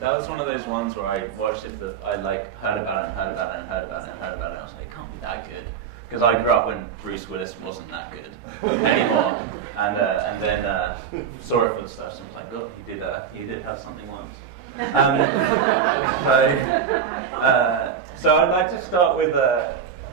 that was one of those ones where I watched it, I like heard about it and heard about it and heard about it and heard about it. And I was like, it can't be that good, because I grew up when Bruce Willis wasn't that good anymore, and then saw it for the stuff. So I was like, oh, he did have something once. So I'd like to start with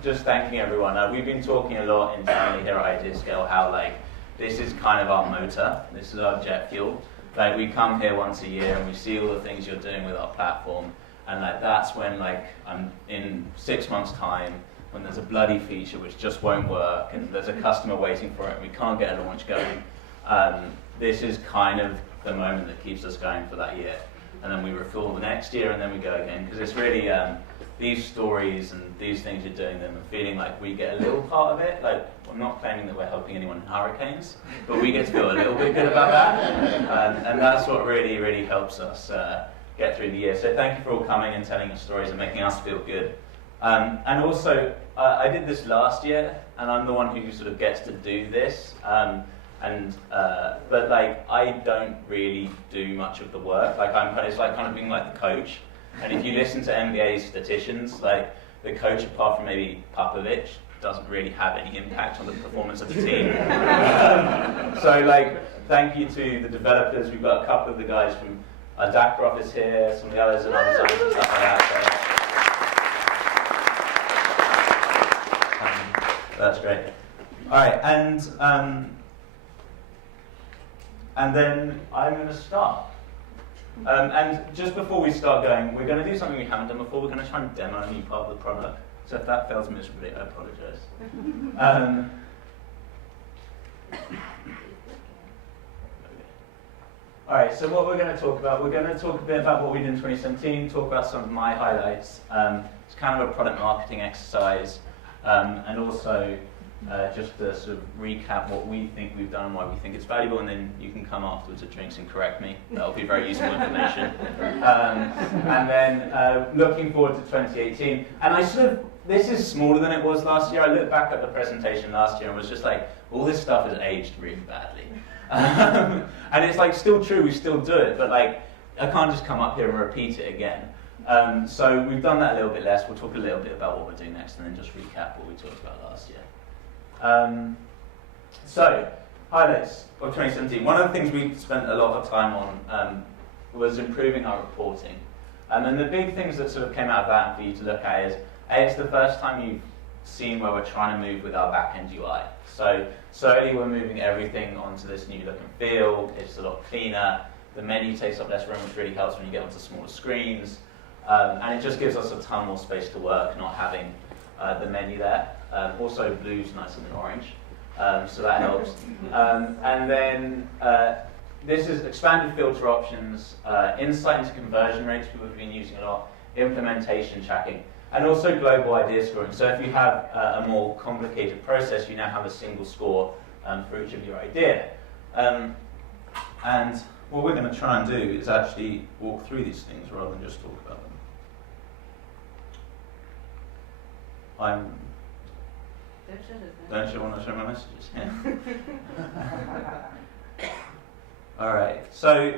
just thanking everyone. We've been talking a lot internally here at IdeaScale how like this is kind of our motor, this is our jet fuel. Like we come here once a year and we see all the things you're doing with our platform, and like that's when like I'm in 6 months' time, when there's a bloody feature which just won't work and there's a customer waiting for it and we can't get a launch going. This is kind of the moment that keeps us going for that year. And then we refuel the next year and then we go again, because it's really these stories and these things you're doing them and feeling like we get a little part of it. Like, I'm not claiming that we're helping anyone in hurricanes, but we get to feel a little bit good about that. And that's what really, really helps us get through the year. So thank you for all coming and telling your stories and making us feel good. And also, I did this last year, and I'm the one who sort of gets to do this. But like, I don't really do much of the work. Like, it's like kind of being like the coach. And if you listen to NBA statisticians, like the coach, apart from maybe Popovich, doesn't really have any impact on the performance of the team. So like, thank you to the developers. We've got a couple of the guys from our Dakar office here, some of the others and others and stuff like that. So, that's great. All right, and then I'm going to start. And just before we start going, we're going to do something we haven't done before. We're going to try and demo a new part of the product. So if that fails miserably, I apologize. All right, so what we're going to talk about, we're going to talk a bit about what we did in 2017, talk about some of my highlights. It's kind of a product marketing exercise, and also just to sort of recap what we think we've done and why we think it's valuable, and then you can come afterwards at drinks and correct me. That'll be very useful information. And then looking forward to 2018. And this is smaller than it was last year. I looked back at the presentation last year and was just like, all this stuff has aged really badly. And it's like still true, we still do it, but like I can't just come up here and repeat it again. So we've done that a little bit less. We'll talk a little bit about what we're doing next and then just recap what we talked about last year. So, highlights of 2017. One of the things we spent a lot of time on was improving our reporting. And the big things that sort of came out of that for you to look at is, it's the first time you've seen where we're trying to move with our back-end UI. So, slowly we're moving everything onto this new look and feel. It's a lot cleaner. The menu takes up less room, which really helps when you get onto smaller screens. And it just gives us a ton more space to work, not having the menu there. Also, blue's nicer than orange, so that helps. And then this is expanded filter options, insight into conversion rates, people have been using a lot, implementation tracking, and also global idea scoring. So if you have a more complicated process, you now have a single score for each of your idea. And what we're going to try and do is actually walk through these things rather than just talk about them. Don't you want to show my messages? Yeah. All right. So,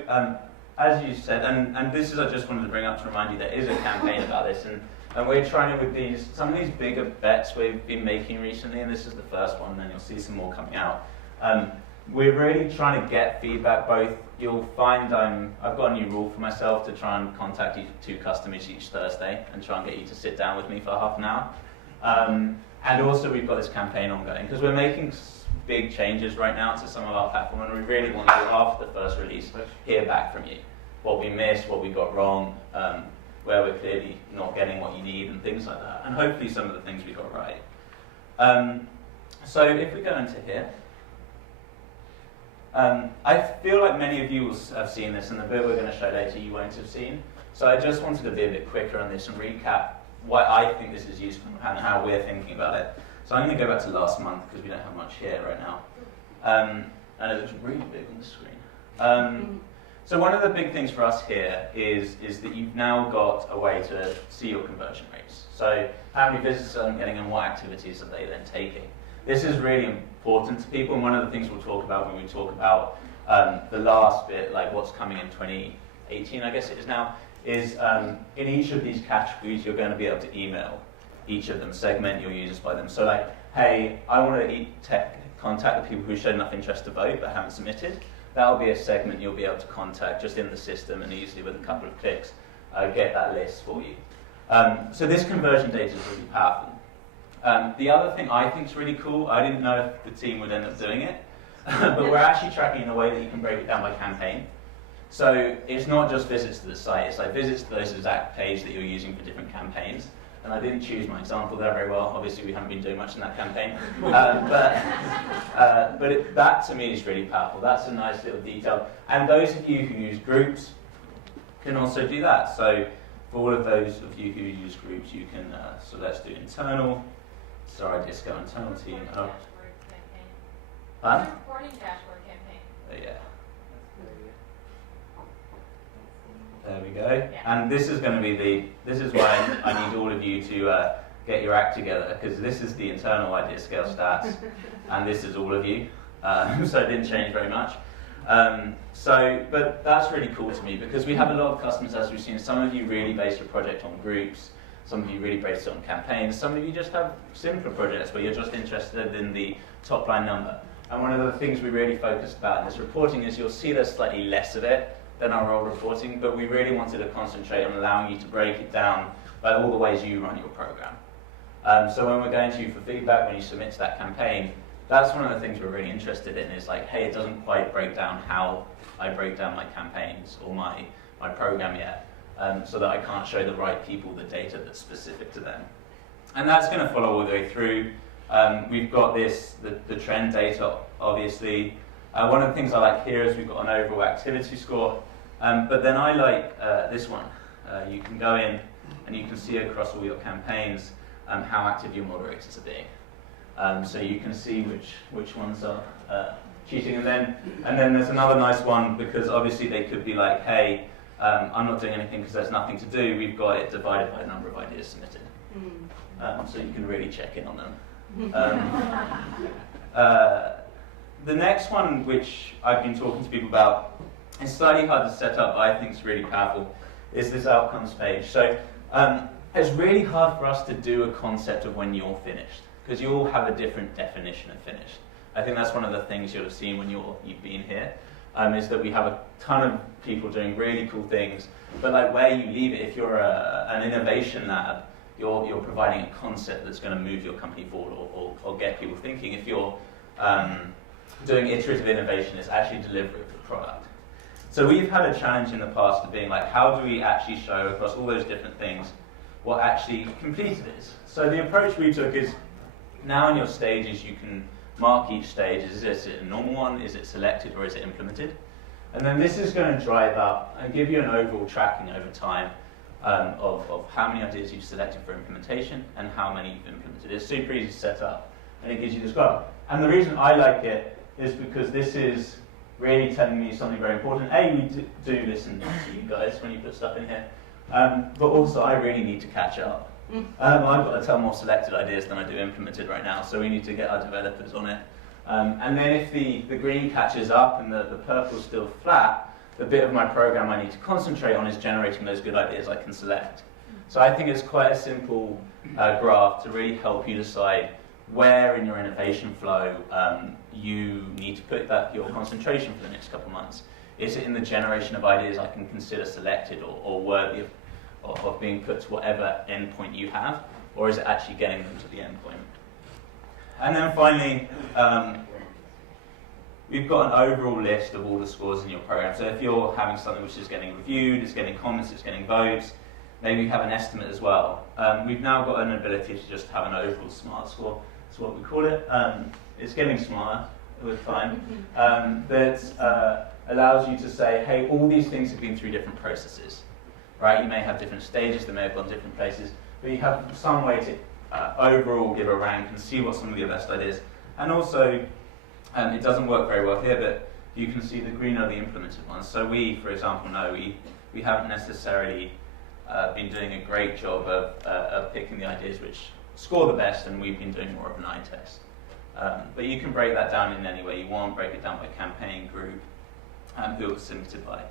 as you said, and this is I just wanted to bring up to remind you there is a campaign about this, and we're trying to with some of these bigger bets we've been making recently, and this is the first one, and then you'll see some more coming out. We're really trying to get feedback. Both you'll find I've got a new rule for myself to try and contact you 2 customers each Thursday and try and get you to sit down with me for half an hour. And also we've got this campaign ongoing because we're making big changes right now to some of our platform, and we really want to, after the first release, hear back from you. What we missed, what we got wrong, where we're clearly not getting what you need, and things like that. And hopefully some of the things we got right. So if we go into here, I feel like many of you will have seen this, and the bit we're going to show later you won't have seen. So I just wanted to be a bit quicker on this and recap why I think this is useful and how we're thinking about it. So I'm going to go back to last month because we don't have much here right now. And it looks really big on the screen. So one of the big things for us here is that you've now got a way to see your conversion rates. So how many visitors are getting and what activities are they then taking? This is really important to people, and one of the things we'll talk about when we talk about the last bit, like what's coming in 18 I guess it is now, is in each of these categories you're going to be able to email each of them, segment your users by them. So like, hey, I want to contact the people who showed enough interest to vote but haven't submitted. That'll be a segment you'll be able to contact just in the system and easily with a couple of clicks get that list for you. So this conversion data is really powerful. The other thing I think is really cool, I didn't know if the team would end up doing it, but we're actually tracking in a way that you can break it down by campaign. So it's not just visits to the site, it's like visits to those exact page that you're using for different campaigns. And I didn't choose my example there very well. Obviously, we haven't been doing much in that campaign. That to me is really powerful. That's a nice little detail. And those of you who use groups can also do that. So for all of those of you who use groups, you can, so let's do internal. Sorry, IdeaScale internal team. Dashboard campaign. Huh? Reporting dashboard campaign. Yeah. There we go. Yeah. And this is going to be this is why I need all of you to get your act together, because this is the internal IdeaScale stats, and this is all of you. So it didn't change very much. But that's really cool to me, because we have a lot of customers, as we've seen. Some of you really base your project on groups. Some of you really base it on campaigns. Some of you just have simpler projects where you're just interested in the top line number. And one of the things we really focused about in this reporting is you'll see there's slightly less of it than our role reporting, but we really wanted to concentrate on allowing you to break it down by all the ways you run your program. So when we're going to you for feedback, when you submit to that campaign, that's one of the things we're really interested in, is like, hey, it doesn't quite break down how I break down my campaigns or my program yet, so that I can't show the right people the data that's specific to them. And that's going to follow all the way through. We've got the trend data, obviously. One of the things I like here is we've got an overall activity score, but then I like this one. You can go in and you can see across all your campaigns how active your moderators are being. So you can see which ones are cheating, and then there's another nice one, because obviously they could be like, hey, I'm not doing anything because there's nothing to do. We've got it divided by the number of ideas submitted, so you can really check in on them. The next one, which I've been talking to people about, is slightly hard to set up, but I think it's really powerful, is this outcomes page. So it's really hard for us to do a concept of when you're finished, because you all have a different definition of finished. I think that's one of the things you'll have seen when you've been here, is that we have a ton of people doing really cool things, but like where you leave it, if you're an innovation lab, you're providing a concept that's going to move your company forward or get people thinking. If you're doing iterative innovation, it's actually delivery of the product. So we've had a challenge in the past of being like, how do we actually show across all those different things what actually completed is? So the approach we took is, now in your stages you can mark each stage. Is it a normal one, is it selected, or is it implemented? And then this is going to drive up and give you an overall tracking over time of how many ideas you've selected for implementation and how many you've implemented. It's super easy to set up, and it gives you this graph. And the reason I like it is because this is really telling me something very important. We do listen to you guys when you put stuff in here, but also I really need to catch up. I've got a ton more selected ideas than I do implemented right now, so we need to get our developers on it. And then if the green catches up and the purple's still flat, the bit of my program I need to concentrate on is generating those good ideas I can select. So I think it's quite a simple graph to really help you decide where in your innovation flow you need to put your concentration for the next couple of months. Is it in the generation of ideas I can consider selected or worthy of being put to whatever endpoint you have, or is it actually getting them to the endpoint? And then finally, we've got an overall list of all the scores in your program. So if you're having something which is getting reviewed, it's getting comments, it's getting votes, maybe you have an estimate as well. We've now got an ability to just have an overall smart score. That's what we call it. It's getting smarter with time. That allows you to say, hey, all these things have been through different processes, right? You may have different stages, they may have gone different places, but you have some way to overall give a rank and see what some of your best ideas. And also, it doesn't work very well here, but you can see the green are the implemented ones. So we, for example, know we haven't necessarily been doing a great job of picking the ideas which score the best, and we've been doing more of an eye test. But you can break that down in any way you want, break it down by campaign, group, who it was submitted by.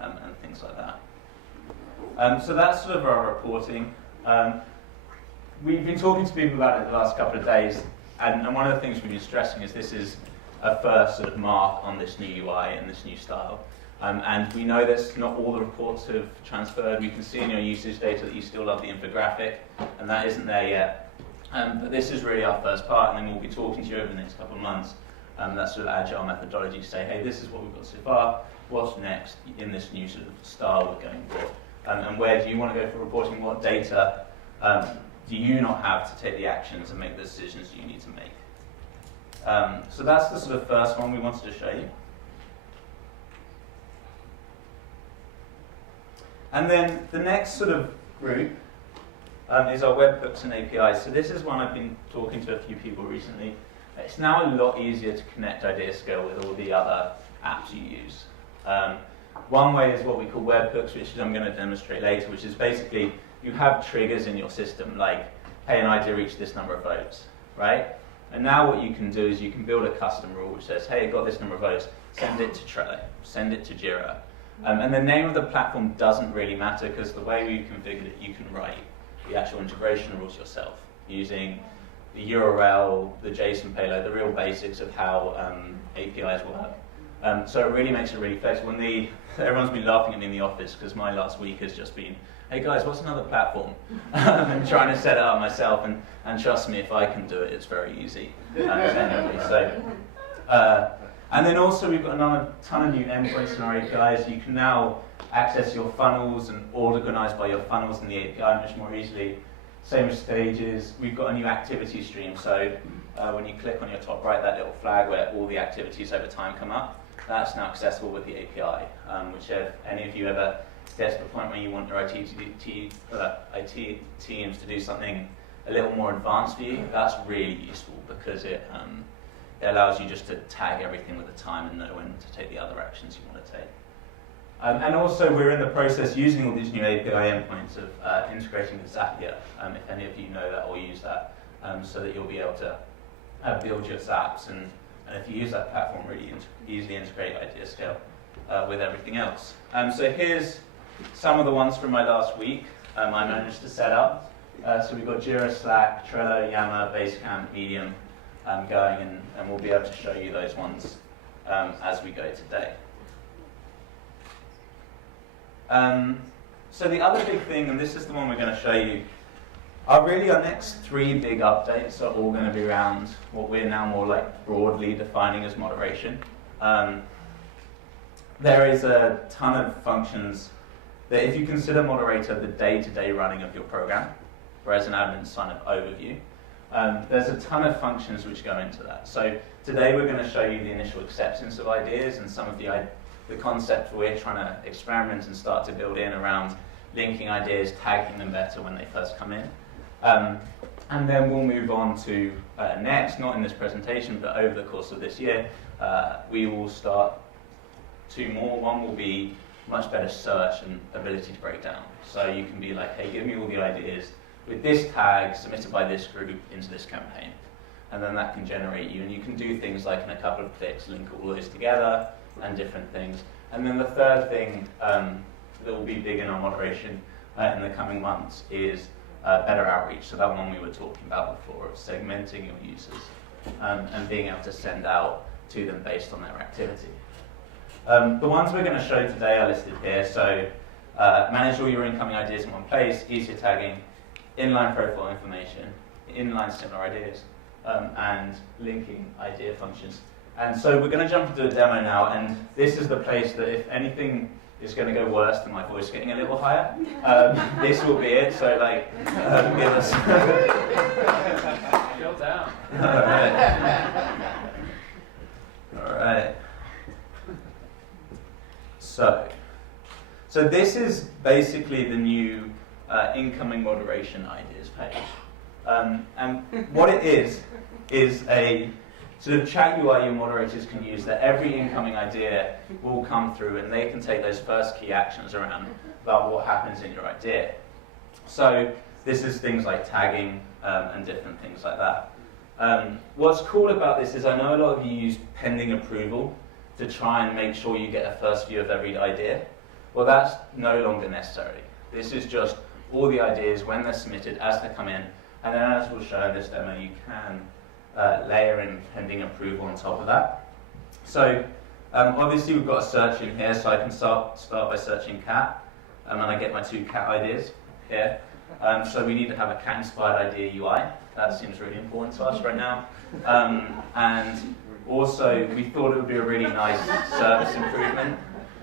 and things like that. So that's sort of our reporting. We've been talking to people about it the last couple of days, and one of the things we've been stressing is this is a first sort of mark on this new UI and this new style. And we know that not all the reports have transferred. We can see in your usage data that you still love the infographic, and that isn't there yet. But this is really our first part, and then we'll be talking to you over the next couple of months. That sort of agile methodology to say, hey, this is what we've got so far. What's next in this new sort of style we're going for? And where do you want to go for reporting? What data do you not have to take the actions and make the decisions you need to make? So that's the sort of first one we wanted to show you. And then the next sort of group is our webhooks and APIs. So this is one I've been talking to a few people recently. It's now a lot easier to connect IdeaScale with all the other apps you use. One way is what we call webhooks, which I'm going to demonstrate later, which is basically you have triggers in your system like, hey, an idea reached this number of votes, right? And now what you can do is you can build a custom rule which says, hey, it got this number of votes, send it to Trello, send it to Jira. And the name of the platform doesn't really matter because the way we've configured it, you can write the actual integration rules yourself using the URL, the JSON payload, the real basics of how APIs work. So it really makes it really flexible. Everyone's been laughing at me in the office because my last week has just been, hey guys, what's another platform? I'm trying to set it up myself, and trust me, if I can do it, it's very easy. And then also we've got a ton of new endpoints in our APIs. You can now access your funnels and organize by your funnels in the API much more easily. Same as stages. We've got a new activity stream. So when you click on your top right, that little flag where all the activities over time come up, that's now accessible with the API, which if any of you ever get to the point where you want your IT teams to do something a little more advanced for you, that's really useful because it allows you just to tag everything with the time and know when to take the other actions you want to take. And also we're in the process using all these new API endpoints of integrating with Zapier, if any of you know that or use that, so that you'll be able to build your Zaps and if you use that platform, really easily integrate IdeaScale with everything else. So here's some of the ones from my last week I managed to set up. So we've got Jira, Slack, Trello, Yammer, Basecamp, Medium going, and we'll be able to show you those ones as we go today. So the other big thing, and this is the one we're going to show you, our next three big updates are all going to be around what we're now more like broadly defining as moderation. There is a ton of functions that if you consider moderator the day-to-day running of your program, whereas an admin is kind of overview, there's a ton of functions which go into that. So today we're going to show you the initial acceptance of ideas and some of the concepts we're trying to experiment and start to build in around linking ideas, tagging them better when they first come in. And then we'll move on to next, not in this presentation, but over the course of this year, we will start two more. One will be much better search and ability to break down. So you can be like, hey, give me all the ideas with this tag submitted by this group into this campaign. And then that can generate you. And you can do things like in a couple of clicks, link all those together and different things. And then the third thing that will be big in our moderation in the coming months is better outreach. So that one we were talking about before, of segmenting your users and being able to send out to them based on their activity. The ones we're going to show today are listed here. So manage all your incoming ideas in one place, easier tagging, inline profile information, inline similar ideas, and linking idea functions. And so we're going to jump into a demo now, and this is the place that if anything is going to go worse than my voice getting a little higher, this will be it. So give us. Chill down. All right. So this is basically the new incoming moderation ideas page. And what it is a sort of chat UI your moderators can use that every incoming idea will come through and they can take those first key actions around about what happens in your idea. So this is things like tagging and different things like that. What's cool about this is I know a lot of you use pending approval to try and make sure you get a first view of every idea. Well, that's no longer necessary. This is just all the ideas when they're submitted as they come in, and then as we'll show in this demo, you can layer in pending approval on top of that. So obviously we've got a search in here, so I can start by searching cat, and I get my 2 cat ideas here. So we need to have a cat-inspired idea UI. That seems really important to us right now. And also, we thought it would be a really nice service improvement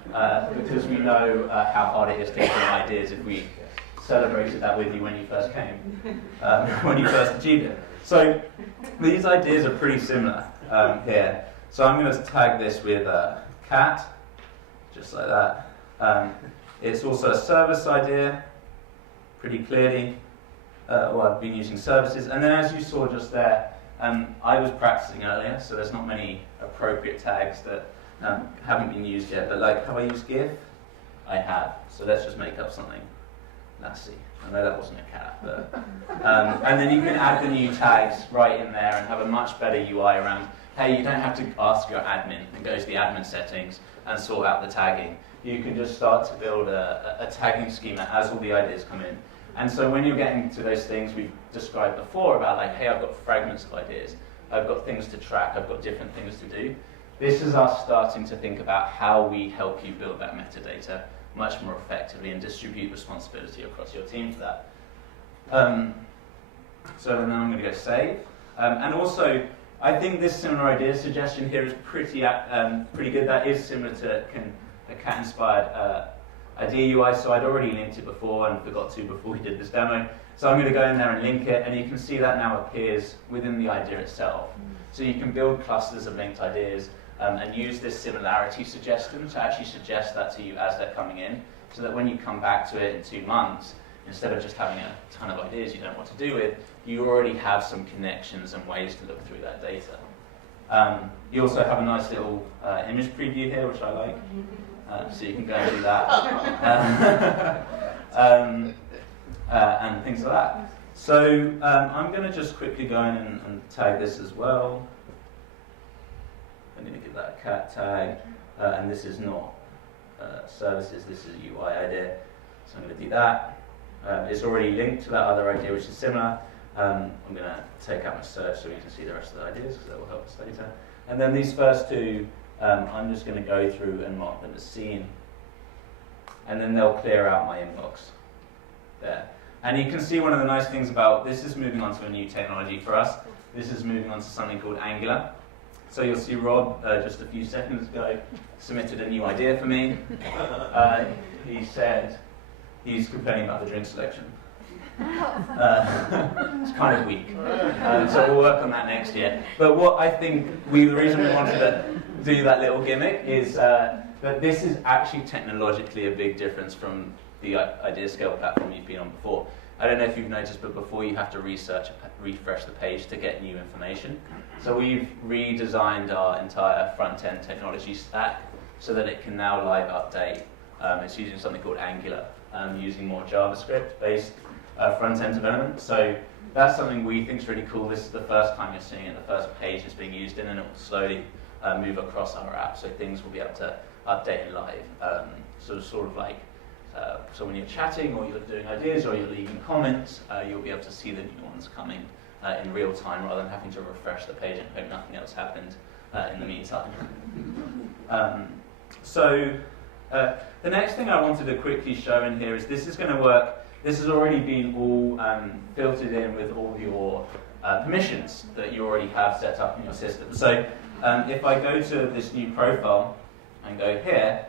because we know how hard it is to get ideas if we celebrated that with you when you first came, when you first achieved it. So these ideas are pretty similar here. So I'm going to tag this with cat, just like that. It's also a service idea, pretty clearly. Well, I've been using services. And then as you saw just there, I was practicing earlier, so there's not many appropriate tags that haven't been used yet. But like, have I used GIF? I have. So let's just make up something nasty. I know that wasn't a cat, but... and then you can add the new tags right in there and have a much better UI around, hey, you don't have to ask your admin and go to the admin settings and sort out the tagging. You can just start to build a tagging schema as all the ideas come in. And so when you're getting to those things we've described before about like, hey, I've got fragments of ideas, I've got things to track, I've got different things to do, this is us starting to think about how we help you build that metadata much more effectively and distribute responsibility across your team for that. So now I'm going to go save. And also, I think this similar idea suggestion here is pretty good. That is similar to a cat-inspired idea UI, so I'd already linked it before and forgot to before we did this demo. So I'm going to go in there and link it, and you can see that now appears within the idea itself. So you can build clusters of linked ideas and use this similarity suggestion to actually suggest that to you as they're coming in, so that when you come back to it in 2 months, instead of just having a ton of ideas you don't know what to do with, you already have some connections and ways to look through that data. You also have a nice little image preview here, which I like, so you can go and do that. And things like that. So I'm going to just quickly go in and tag this as well. I'm going to give that a cat tag, and this is not services, this is a UI idea. So I'm going to do that. It's already linked to that other idea, which is similar. I'm going to take out my search so you can see the rest of the ideas, because that will help us later. And then these first 2, I'm just going to go through and mark them as seen. And then they'll clear out my inbox there. And you can see one of the nice things about this is moving on to a new technology for us. This is moving on to something called Angular. So you'll see Rob, just a few seconds ago, submitted a new idea for me. He said he's complaining about the drink selection. It's kind of weak. So we'll work on that next year. But what I think, the reason we wanted to do that little gimmick is that this is actually technologically a big difference from the IdeaScale platform you've been on before. I don't know if you've noticed, but before you have to refresh the page to get new information. So we've redesigned our entire front-end technology stack so that it can now live update. It's using something called Angular, using more JavaScript-based front-end development. So that's something we think is really cool. This is the first time you're seeing it, the first page is being used in, and it will slowly move across our app, so things will be able to update in live. So sort of like, so when you're chatting or you're doing ideas or you're leaving comments, you'll be able to see the new ones coming in real time rather than having to refresh the page and hope nothing else happened in the meantime. So the next thing I wanted to quickly show in here is this is going to work. This has already been all filtered in with all your permissions that you already have set up in your system. So if I go to this new profile and go here,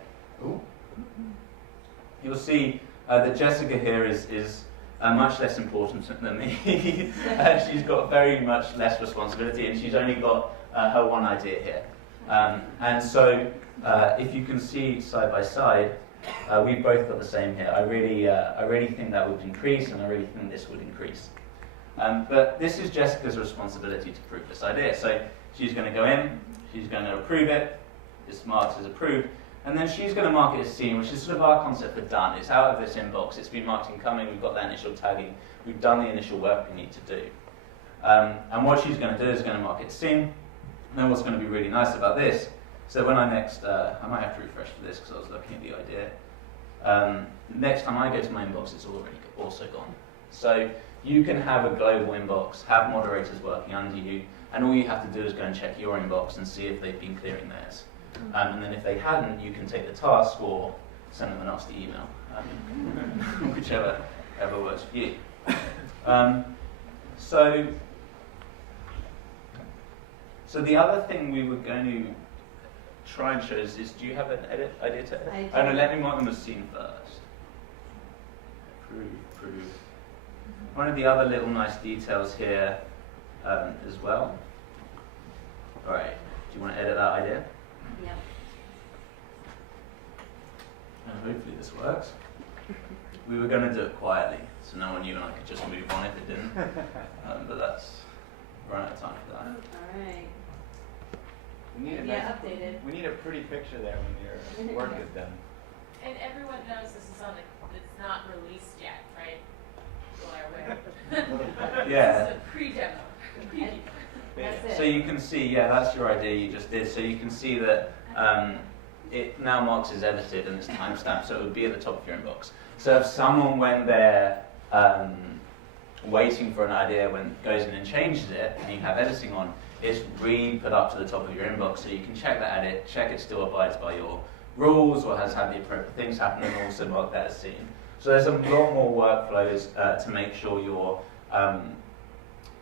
you'll see that Jessica here is much less important than me. She's got very much less responsibility, and she's only got her one idea here. And so if you can see side by side, we've both got the same here. I really think that would increase, and I really think this would increase. But this is Jessica's responsibility to prove this idea. So she's going to go in, she's going to approve it, this marks as approved, and then she's going to mark it as seen, which is sort of our concept for done. It's out of this inbox, it's been marked incoming, we've got that initial tagging, we've done the initial work we need to do. And what she's going to do is going to mark it seen. And then what's going to be really nice about this, so when I next, I might have to refresh for this because I was looking at the idea. next time I go to my inbox, it's already also gone. So you can have a global inbox, have moderators working under you, and all you have to do is go and check your inbox and see if they've been clearing theirs. And then if they hadn't, you can take the task or send them a nasty email, whichever works for you. So the other thing we were going to try and show is do you have an idea to edit? I do. Oh no, let me mark them as seen first. Approve. One of the other little nice details here as well. Alright, do you want to edit that idea? Yep. And hopefully this works. We were going to do it quietly, so no one knew and I could just move on if it didn't. But we're out of time for that. Alright. We need a Updated. We need a pretty picture there when your work is done. And everyone knows this is on it's not released yet, right? Well, Yeah. This is a pre-demo. That's it. So you can see, that's your idea you just did. So you can see that it now marks as edited and it's timestamped, so it would be at the top of your inbox. So if someone, when they're waiting for an idea, goes in and changes it, and you have editing on, it's re-put up to the top of your inbox, so you can check that edit, check it still abides by your rules or has had the appropriate things happen, and also mark that as seen. So there's a lot more workflows to make sure you're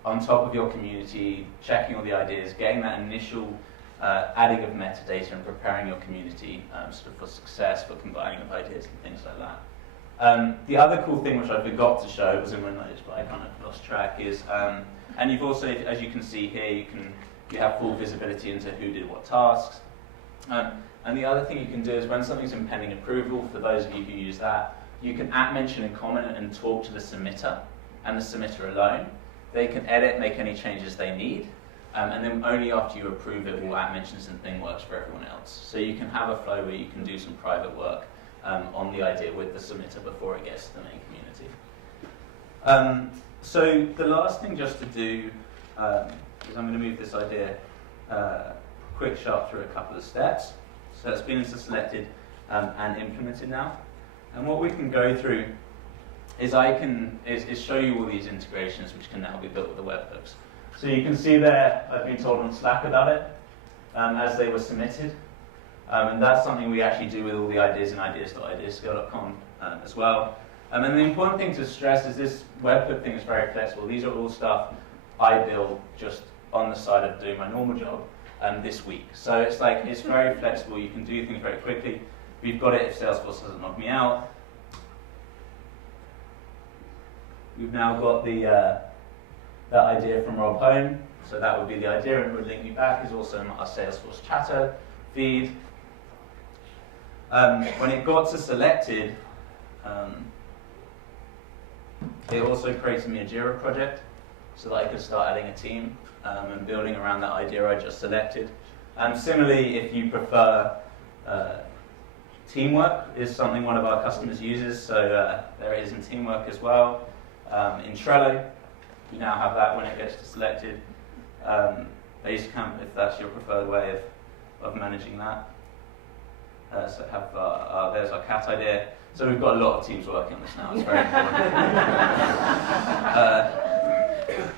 on top of your community, checking all the ideas, getting that initial adding of metadata and preparing your community sort of for success, for combining of ideas and things like that. The other cool thing which I forgot to show, it was in my notes but I kind of lost track, is, and you've also, as you can see here, you have full visibility into who did what tasks. And the other thing you can do is when something's in pending approval, for those of you who use that, you can @mention and comment and talk to the submitter and the submitter alone. They can edit, make any changes they need, and then only after you approve it will @mentions and thing works for everyone else. So you can have a flow where you can do some private work on the idea with the submitter before it gets to the main community. So the last thing just to do is I'm going to move this idea quick sharp through a couple of steps. So it's been selected and implemented now. And what we can go through is is show you all these integrations which can now be built with the webhooks. So you can see there, I've been told on Slack about it as they were submitted. And that's something we actually do with all the ideas in ideascale.com as well. And the important thing to stress is this webhook thing is very flexible. These are all stuff I build just on the side of doing my normal job this week. So it's very flexible. You can do things very quickly. We've got it if Salesforce doesn't knock me out. We've now got that idea from Rob Hone. So that would be the idea, and it would link me back. Is also in our Salesforce chatter feed. When it got to selected, it also created me a Jira project so that I could start adding a team and building around that idea I just selected. Similarly, if you prefer teamwork, is something one of our customers uses, so there it is in teamwork as well. In Trello, you now have that when it gets to selected. Basecamp, if that's your preferred way of managing that. So there's our cat idea. So we've got a lot of teams working on this now. It's very important.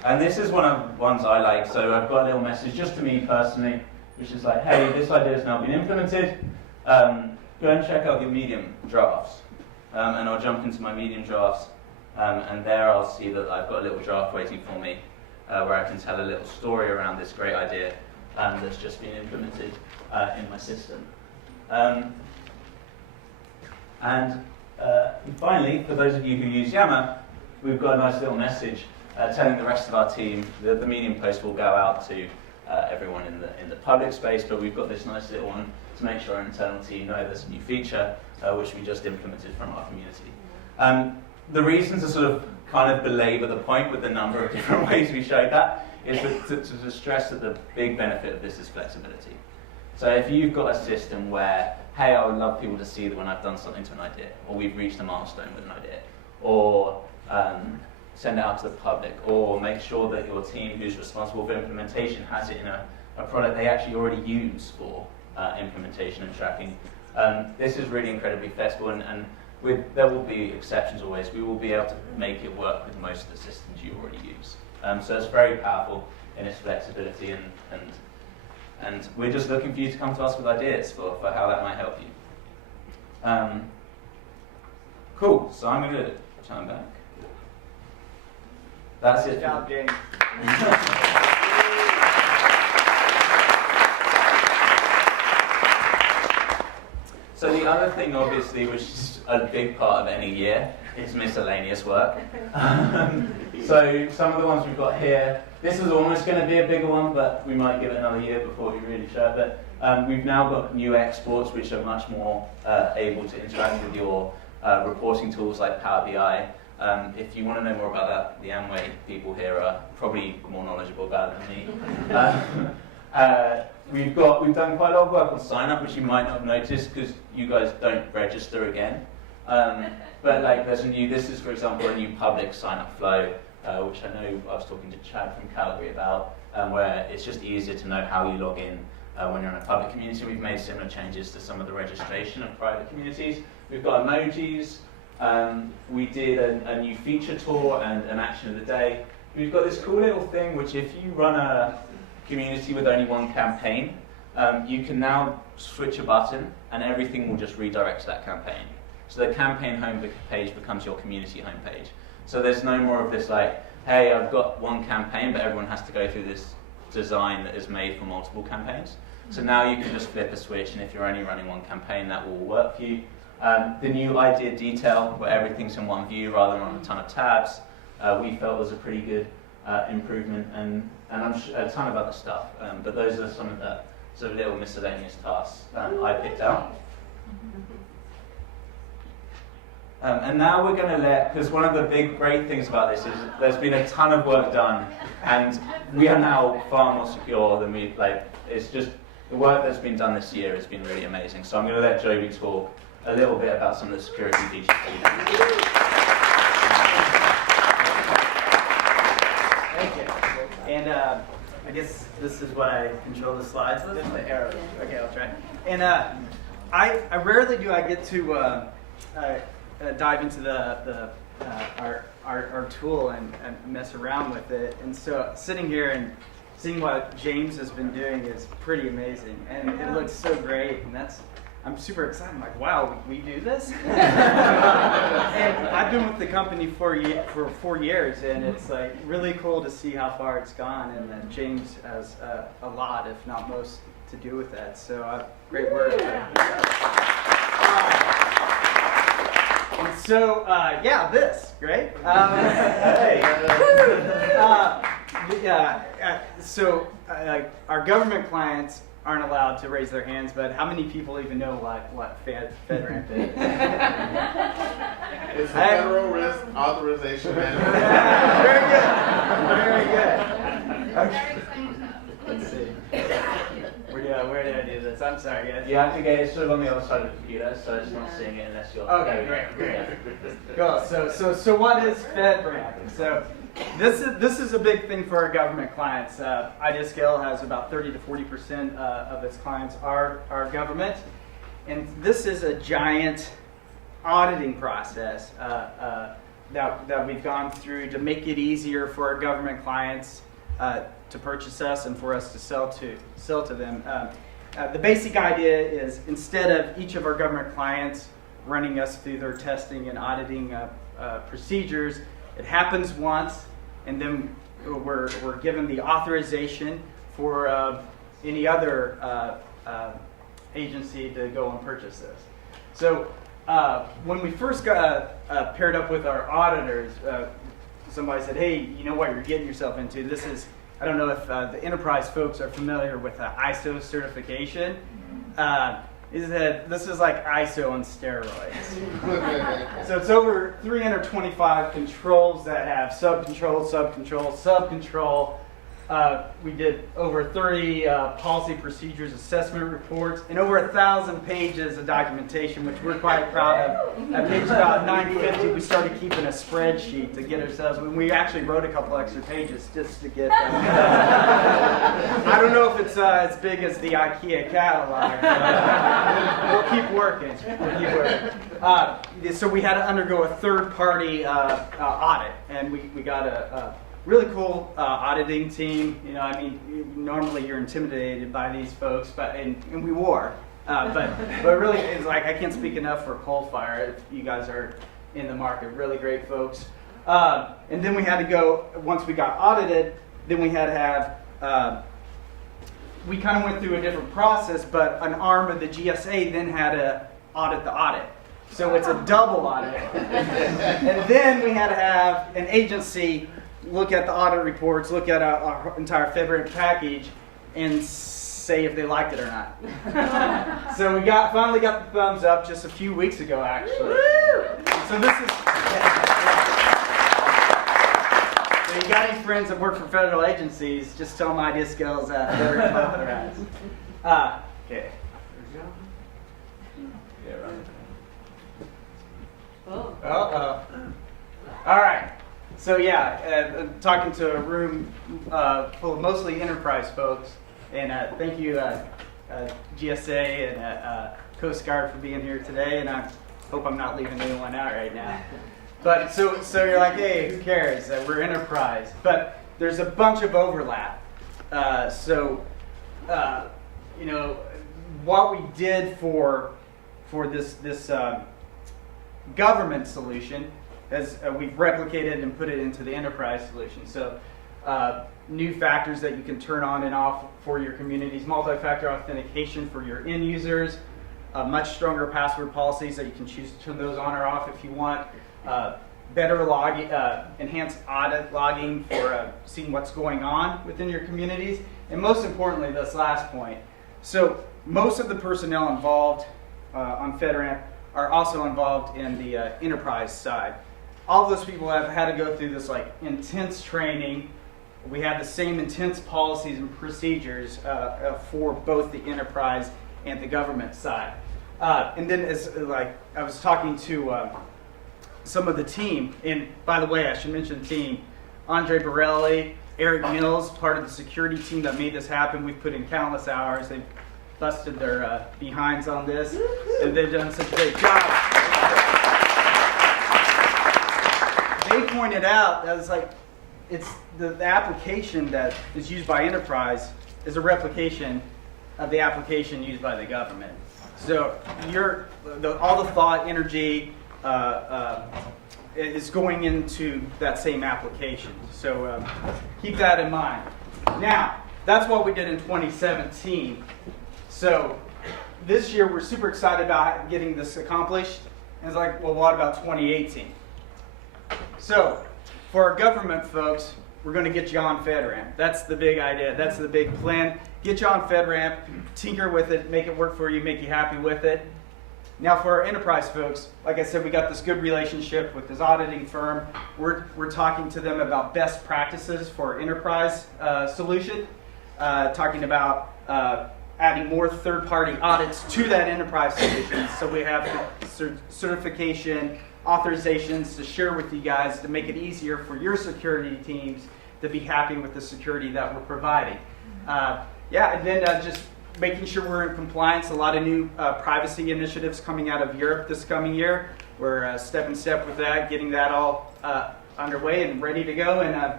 And this is one of the ones I like. So I've got a little message just to me personally, which is like, hey, this idea has now been implemented. Go and check out your Medium drafts. And I'll jump into my Medium drafts. And there I'll see that I've got a little draft waiting for me where I can tell a little story around this great idea that's just been implemented in my system. And finally, for those of you who use Yammer, we've got a nice little message telling the rest of our team that the Medium post will go out to everyone in the public space, but we've got this nice little one to make sure our internal team know there's a new feature which we just implemented from our community. The reason to sort of kind of belabor the point with the number of different ways we showed that is to stress that the big benefit of this is flexibility. So if you've got a system where, hey, I would love people to see that when I've done something to an idea, or we've reached a milestone with an idea, or send it out to the public, or make sure that your team who's responsible for implementation has it in a product they actually already use for implementation and tracking. This is really incredibly flexible, and there will be exceptions always. We will be able to make it work with most of the systems you already use. So it's very powerful in its flexibility, and we're just looking for you to come to us with ideas for how that might help you. Cool, so I'm going to turn back. That's it. Good job, James. So the other thing, obviously, which is a big part of any year, is miscellaneous work. So some of the ones we've got here, this was almost going to be a bigger one, but we might give it another year before we really show it. But we've now got new exports which are much more able to interact with your reporting tools like Power BI. If you want to know more about that, the Amway people here are probably more knowledgeable about it than me. We've done quite a lot of work on sign up, which you might not have noticed because you guys don't register again. But like this is for example a new public sign up flow, which I know I was talking to Chad from Calgary about, where it's just easier to know how you log in when you're in a public community. We've made similar changes to some of the registration of private communities. We've got emojis. We did a new feature tour and an action of the day. We've got this cool little thing which if you run a community with only one campaign, you can now switch a button and everything will just redirect to that campaign. So the campaign home page becomes your community homepage. So there's no more of this like, hey, I've got one campaign, but everyone has to go through this design that is made for multiple campaigns. So now you can just flip a switch, and if you're only running one campaign, that will work for you. The new idea detail, where everything's in one view rather than on a ton of tabs, we felt was a pretty good improvement, and a ton of other stuff. But those are some of the sort of little miscellaneous tasks I picked out. And now we're going to because one of the big great things about this is there's been a ton of work done, and we are now far more secure than it's just, the work that's been done this year has been really amazing. So I'm going to let Joby talk a little bit about some of the security features. Thank you. And I guess this is what I control the slides with. Just the arrows. Okay, I'll try. And I rarely do I get to dive into our tool and mess around with it. And so sitting here and seeing what James has been doing is pretty amazing, and it looks so great. And I'm super excited. I'm like, wow, we do this? And I've been with the company for 4 years, and it's like really cool to see how far it's gone. And then James has a lot, if not most, to do with that. So great work. And so, this, great. So our government clients aren't allowed to raise their hands, but how many people even know what FedRAMP is? It's a Federal Risk Authorization Management. Very good. Okay. Let's see. Where did I do this? I'm sorry, guys. You have to get it sort of on the other side of the computer, so it's not seeing it unless you're... Okay, great. Cool. So what is FedRAMP? So this is a big thing for our government clients. IdeaScale has about 30 to 40% of its clients are government, and this is a giant auditing process that we've gone through to make it easier for our government clients to purchase us and for us to sell to them. The basic idea is instead of each of our government clients running us through their testing and auditing procedures, it happens once, and then we're given the authorization for any other agency to go and purchase this. So when we first got paired up with our auditors, somebody said, hey, you know what you're getting yourself into? This is, I don't know if the enterprise folks are familiar with ISO certification. This is like ISO on steroids. So it's over 325 controls that have subcontrol, subcontrol, subcontrol, We did over 30 policy procedures assessment reports and over 1,000 pages of documentation, which we're quite proud of. At page about 950, we started keeping a spreadsheet to get ourselves. We actually wrote a couple extra pages just to get that. I don't know if it's as big as the IKEA catalog. We'll keep working. So we had to undergo a third-party audit, and we got a really cool auditing team. You know, I mean, normally you're intimidated by these folks, and we were. But really, it's like I can't speak enough for Coalfire. If you guys are in the market, really great folks. And then we had to go, once we got audited, then we had to have, we kind of went through a different process, but an arm of the GSA then had to audit the audit. So it's a double audit. And then we had to have an agency look at the audit reports, look at our entire FedRAMP package, and say if they liked it or not. So we finally got the thumbs up just a few weeks ago, actually. So this is. So you got any friends that work for federal agencies? Just tell them IdeaScale's very popular. Okay. Yeah, right. Uh-oh. All right. So yeah, I'm talking to a room full of mostly enterprise folks, and thank you GSA and Coast Guard for being here today, and I hope I'm not leaving anyone out right now. But so you're like, hey, who cares? We're enterprise, but there's a bunch of overlap. You know, what we did for this government solution as we've replicated and put it into the enterprise solution. So new factors that you can turn on and off for your communities, multi-factor authentication for your end users, much stronger password policies that you can choose to turn those on or off if you want, better logging, enhanced audit logging for seeing what's going on within your communities, and most importantly, this last point. So most of the personnel involved on FedRAMP are also involved in the enterprise side. All of those people have had to go through this like intense training. We have the same intense policies and procedures for both the enterprise and the government side. And then as like I was talking to some of the team, and by the way, I should mention the team, Andre Borelli, Eric Mills, part of the security team that made this happen. We've put in countless hours. They've busted their behinds on this, and they've done such a great job. They pointed out that it's like it's the application that is used by enterprise is a replication of the application used by the government. So all the thought, energy is going into that same application. So keep that in mind. Now, that's what we did in 2017. So this year we're super excited about getting this accomplished. And it's like, well, what about 2018? So for our government folks, we're going to get you on FedRAMP. That's the big idea. That's the big plan. Get you on FedRAMP, tinker with it, make it work for you, make you happy with it. Now for our enterprise folks, like I said, we got this good relationship with this auditing firm. We're talking to them about best practices for enterprise solution, talking about adding more third-party audits to that enterprise solution. So we have certification, authorizations to share with you guys to make it easier for your security teams to be happy with the security that we're providing. And then just making sure we're in compliance. A lot of new privacy initiatives coming out of Europe this coming year. We're step in step with that, getting that all underway and ready to go, and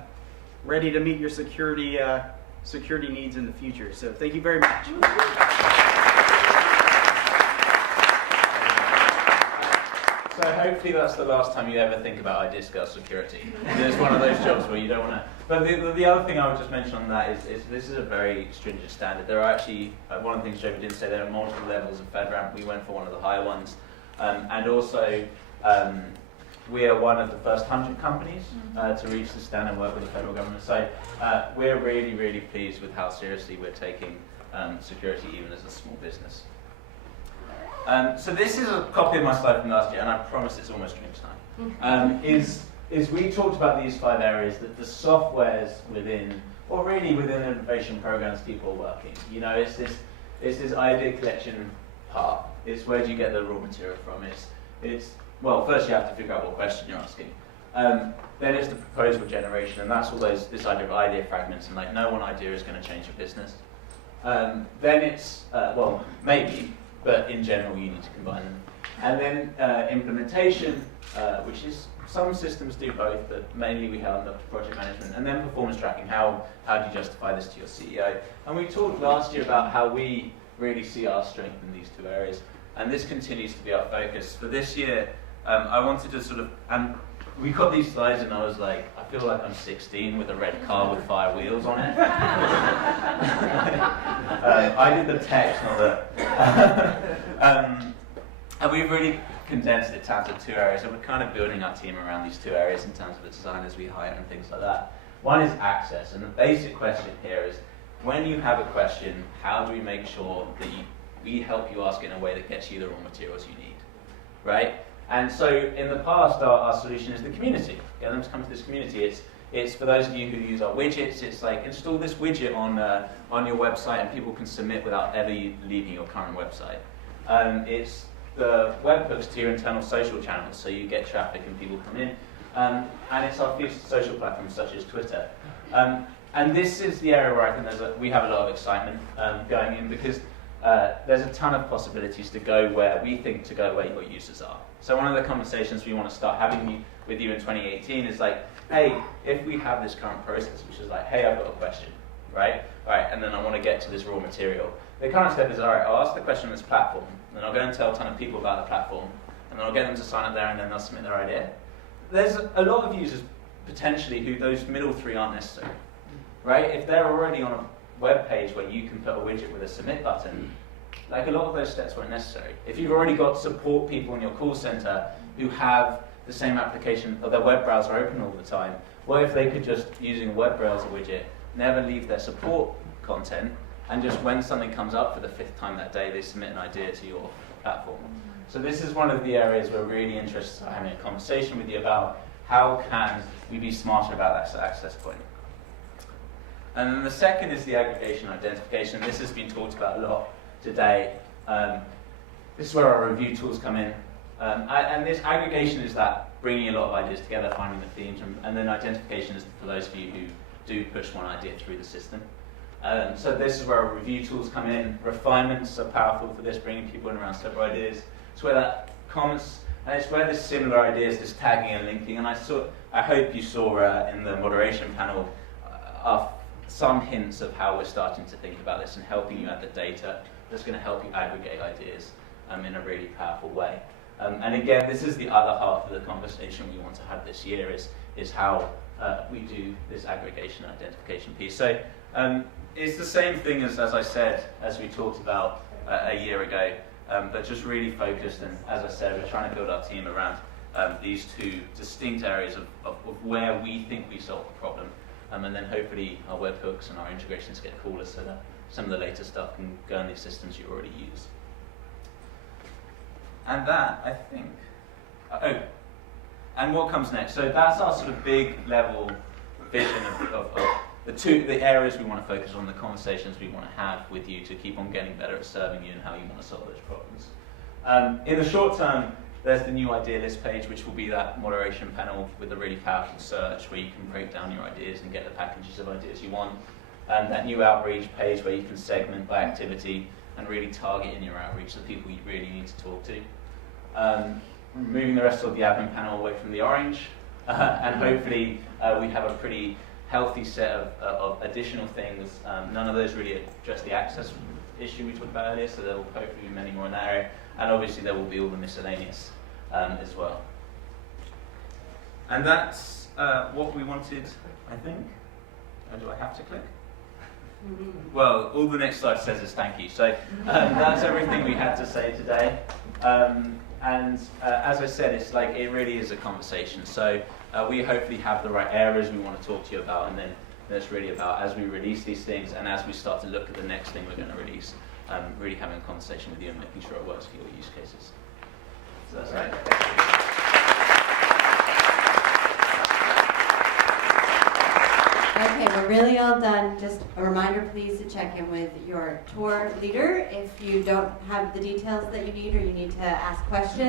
ready to meet your security needs in the future. So thank you very much. So hopefully that's the last time you ever think about IdeaScale security. It's one of those jobs where you don't want to. But the other thing I would just mention on that is this is a very stringent standard. There are actually, one of the things Jovi did say, there are multiple levels of FedRAMP. We went for one of the higher ones. And also, we are one of the first 100 companies to reach the standard and work with the federal government. So we're really, really pleased with how seriously we're taking security even as a small business. So this is a copy of my slide from last year, and I promise it's almost drink time. Is we talked about these 5 areas, that the softwares within or really within innovation programs people are working. You know, it's this idea collection part. It's where do you get the raw material from? It's well, first you have to figure out what question you're asking. Then it's the proposal generation, and that's all this idea of idea fragments, and like no one idea is going to change your business. Then it's, well, maybe, but in general you need to combine them. And then implementation, which is, some systems do both, but mainly we have up to project management. And then performance tracking, how do you justify this to your CEO? And we talked last year about how we really see our strength in these two areas. And this continues to be our focus. For this year, I wanted to sort of, and we got these slides and I was like, I feel like I'm 16 with a red car with 5 wheels on it. I did the text, not the... and we've really condensed it down to 2 areas, and we're kind of building our team around these 2 areas in terms of the designers we hire and things like that. One is access, and the basic question here is, when you have a question, how do we make sure that we help you ask in a way that gets you the raw materials you need, right? And so in the past, our solution is the community. Get them to come to this community. It's for those of you who use our widgets, it's like install this widget on your website and people can submit without ever leaving your current website. It's the webhooks to your internal social channels, so you get traffic and people come in. And it's our few social platforms such as Twitter. And this is the area where I think we have a lot of excitement going in, because there's a ton of possibilities to go where we think to go where your users are. So one of the conversations we want to start having with you in 2018 is like, hey, if we have this current process, which is like, hey, I've got a question, right? All right, and then I want to get to this raw material. The current step is, all right, I'll ask the question on this platform, then I'll go and tell a ton of people about the platform, and then I'll get them to sign up there, and then they'll submit their idea. There's a lot of users potentially who those middle 3 aren't necessary, right? If they're already on a web page where you can put a widget with a submit button, like a lot of those steps weren't necessary. If you've already got support people in your call center who have the same application or their web browser open all the time, what if they could just, using a web browser widget, never leave their support content, and just when something comes up for the 5th time that day, they submit an idea to your platform. So this is one of the areas we're really interested in having a conversation with you about how can we be smarter about that access point. And then the second is the aggregation identification. This has been talked about a lot today. This is where our review tools come in. And this aggregation is that bringing a lot of ideas together, finding the themes, and then identification is for those of you who do push one idea through the system. So this is where our review tools come in. Refinements are powerful for this, bringing people in around several ideas. It's where that comments, and it's where there's similar ideas, this tagging and linking. And I hope you saw in the moderation panel some hints of how we're starting to think about this and helping you add the data that's going to help you aggregate ideas in a really powerful way. And again, this is the other half of the conversation we want to have this year is how we do this aggregation and identification piece. So it's the same thing as I said, as we talked about a year ago, but just really focused. And as I said, we're trying to build our team around these 2 distinct areas of where we think we solve the problem. And then hopefully our webhooks and our integrations get cooler so that some of the later stuff can go in these systems you already use. And that, I think, and what comes next? So that's our sort of big level vision of the areas we want to focus on, the conversations we want to have with you to keep on getting better at serving you and how you want to solve those problems. In the short term, there's the new idea list page, which will be that moderation panel with a really powerful search where you can break down your ideas and get the packages of ideas you want. That new outreach page where you can segment by activity and really target in your outreach the people you really need to talk to. Moving the rest of the admin panel away from the orange, and hopefully we have a pretty healthy set of additional things. None of those really address the access issue we talked about earlier, so there will hopefully be many more in that area. And obviously there will be all the miscellaneous as well. And that's what we wanted, I think. Do I have to click? Well, all the next slide says is thank you. So that's everything we had to say today. And as I said, it's like it really is a conversation. So we hopefully have the right areas we want to talk to you about, and then it's really about as we release these things and as we start to look at the next thing we're going to release, really having a conversation with you and making sure it works for your use cases. So that's right. Okay, we're really all done. Just a reminder, please, to check in with your tour leader if you don't have the details that you need or you need to ask questions.